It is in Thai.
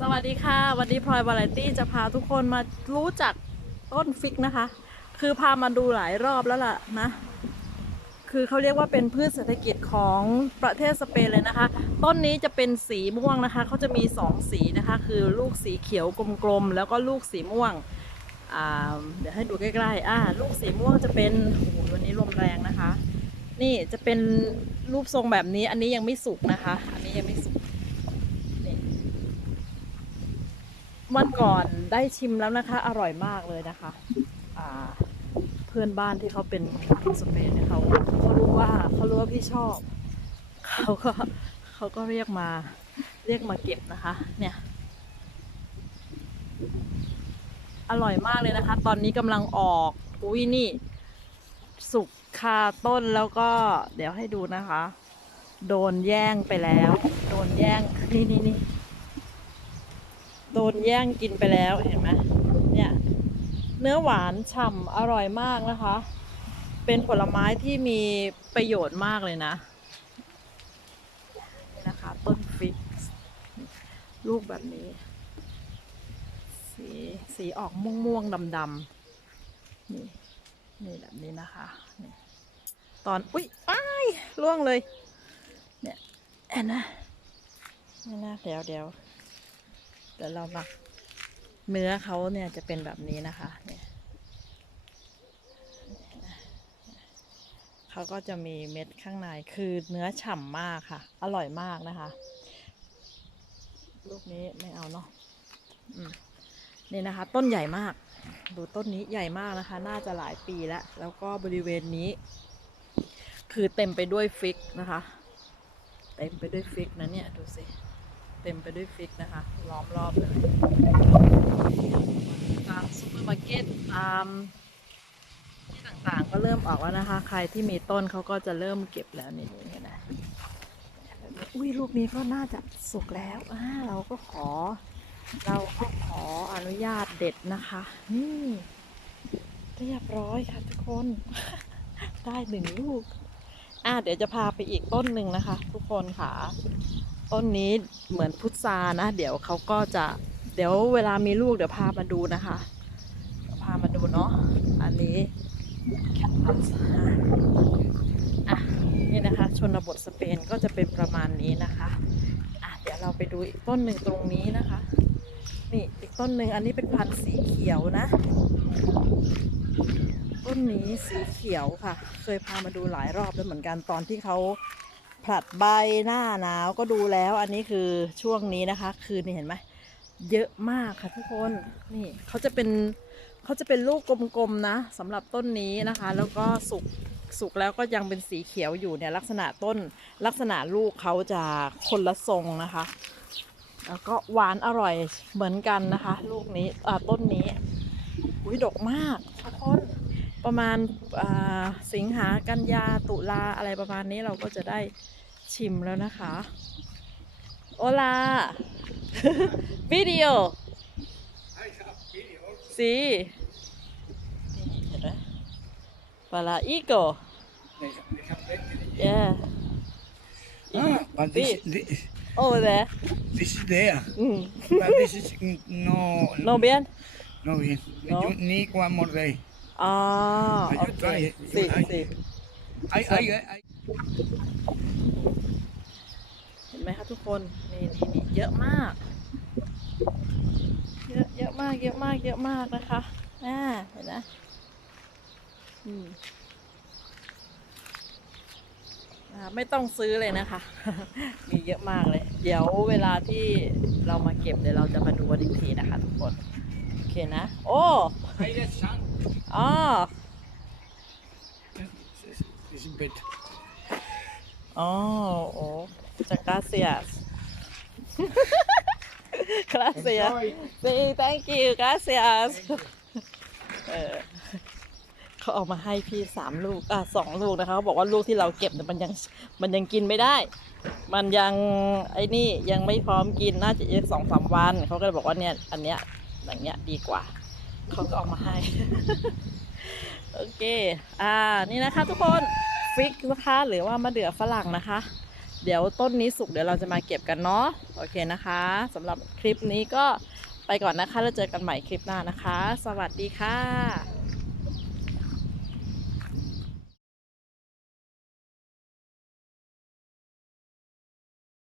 สวัสดีค่ะ วันนี้พลอยวาไรตี้จะพาทุกคนมารู้จักต้นฟิกนะคะ คือพามาดูหลายรอบแล้วล่ะนะ คือเขาเรียกว่าเป็นพืชเศรษฐกิจของประเทศสเปนเลยนะคะ ต้นนี้จะเป็นสีม่วงนะคะเขาจะมีสองสีนะคะ คือลูกสีเขียวกลมๆแล้วก็ลูกสีม่วงเดี๋ยวให้ดูใกล้ๆอ่าลูกสีม่วงจะเป็นโอ้โหวันนี้ลมแรงนะคะ นี่จะเป็นรูปทรงแบบนี้อันนี้ยังไม่สุกนะคะ อันนี้ยังไม่สุก วันก่อนได้ชิมแล้วนะคะ อร่อยมากเลยนะคะเพื่อนบ้านที่เขาเป็นคนสเปนเนี่ยเขาเขารู้ว่าเขารู้ว่าพี่ชอบเขาก็เขาก็เรียกมาเรียกมาเก็บนะคะ เนี่ย อร่อยมากเลยนะคะ ตอนนี้กำลังออกอุ้ยนี่ สุกคาต้นแล้วก็ เดี๋ยวให้ดูนะคะ โดนแย่งไปแล้ว โดนแย่งนี่นี่นี่ โดนแย่งกินไปแล้วเห็นไหมเนี่ยเนื้อหวานฉ่ำอร่อยมากนะคะ เป็นผลไม้ที่มีประโยชน์มากเลยนะนะคะ ต้นฟิกลูกแบบนี้ สีสีออกม่วงม่วงดำดำๆนี่นี่แบบนี้นะคะนี่ตอน อุ๊ยอ้ายล่วงเลย เนี่ยเห็นนะนี่นะเดี๋ยวเดี๋ยว เดี๋ยวเรามาเนื้อเขาเนี่ยจะเป็นแบบนี้นะคะเนี่ยเขาก็จะมีเม็ดข้างในคือเนื้อฉ่ำมากค่ะ อร่อยมากนะคะ ลูกนี้ไม่เอาเนาะนี่นะคะ ต้นใหญ่มาก ดูต้นนี้ใหญ่มากนะคะ น่าจะหลายปีแล้ว แล้วก็บริเวณนี้ คือเต็มไปด้วยฟิกนะคะ เต็มไปด้วยฟิกนะเนี่ย ดูสิ เต็มไปด้วยฟิกนะคะ ล้อมรอบเลยตามซูเปอร์มาร์เก็ตตามที่ต่างๆก็เริ่มออกแล้วนะคะ ใครที่มีต้นเขาก็จะเริ่มเก็บแล้วนี่นี่นะอุ้ยลูกนี้ก็น่าจะสุกแล้วอ่าเราก็ขอ เราก็ขออนุญาตเด็ดนะคะนี่เรียบร้อยค่ะทุกคน ได้หนึ่งลูก อ่าเดี๋ยวจะพาไปอีกต้นหนึ่งนะคะ ทุกคนค่ะ ต้นนี้เหมือนพุทรานะ เดี๋ยวเขาก็จะเดี๋ยวเวลามีลูกเดี๋ยวพามาดูนะคะพามาดูเนาะอันนี้แคทตัสอะนี่นะคะ ชนบทสเปนก็จะเป็นประมาณนี้นะคะอะเดี๋ยวเราไปดูอีกต้นหนึ่งตรงนี้นะคะ นี่อีกต้นหนึ่งอันนี้เป็นพันธุ์สีเขียวนะ ต้นนี้สีเขียวค่ะ เคยพามาดูหลายรอบแล้วเหมือนกันตอนที่เขา ผลัดใบหน้าหนาวก็ดูแล้ว อันนี้คือช่วงนี้นะคะ คือนี่เห็นไหมเยอะมากค่ะทุกคนนี่เขาจะเป็นเขาจะเป็นลูกกลมๆนะสำหรับต้นนี้นะคะ แล้วก็สุกสุกแล้วก็ยังเป็นสีเขียวอยู่เนี่ยลักษณะต้นลักษณะลูกเขาจะคนละทรงนะคะ แล้วก็หวานอร่อยเหมือนกันนะคะ ลูกนี้ต้นนี้อุ้ยดกมากทุกคน ประมาณอ่าสิงหากันยาตุลาอะไรประมาณนี้เราก็จะได้ชิมแล้วนะคะ โอลา Video I have video. Sí. Para Ico. They have, they have plenty. Yeah. Ah, but this, Sí. this, Over there. this is there. Mm. But this is mm, no, No bien? no bien. No? You need one more day. Ah, But you try okay. it. You Sí, like sí. I, I, I, เห็นไหมคะทุกคนนี่นี่นี่เยอะมาก เยอะเยอะมากเยอะมากเยอะมากนะคะอ่าเห็นนะอืมอ่าไม่ต้องซื้อเลยนะคะ มีเยอะมากเลย เดี๋ยวเวลาที่เรามาเก็บเดี๋ยวเราจะมาดูกันอีกทีนะคะทุกคนโอ เคนะ โอ้ I get some. อ๋อ This, this is better. อ๋อโอ้จาก gracias gracias Enjoy. sí thank you gracias เออเขาเอามาให้พี่สามลูก อะสองลูกนะคะเขาบอกว่าลูกที่เราเก็บเนี่ยมันยังมันยังกินไม่ได้ มันยังไอ้นี่ยังไม่พร้อมกินน่าจะอีกสองสามวันเขาก็เลยบอกว่าเนี่ยอันเนี้ย อย่างเงี้ยดีกว่า เขาก็เอามาให้ โอเค อ่า นี่นะคะ ทุกคน ฟิกนะคะ หรือว่ามะเดื่อฝรั่งนะคะ เดี๋ยวต้นนี้สุกเดี๋ยวเราจะมาเก็บกันเนาะ โอเคนะคะสำหรับคลิปนี้ก็ไปก่อนนะคะ แล้วเจอกันใหม่คลิปหน้านะคะ สวัสดีค่ะ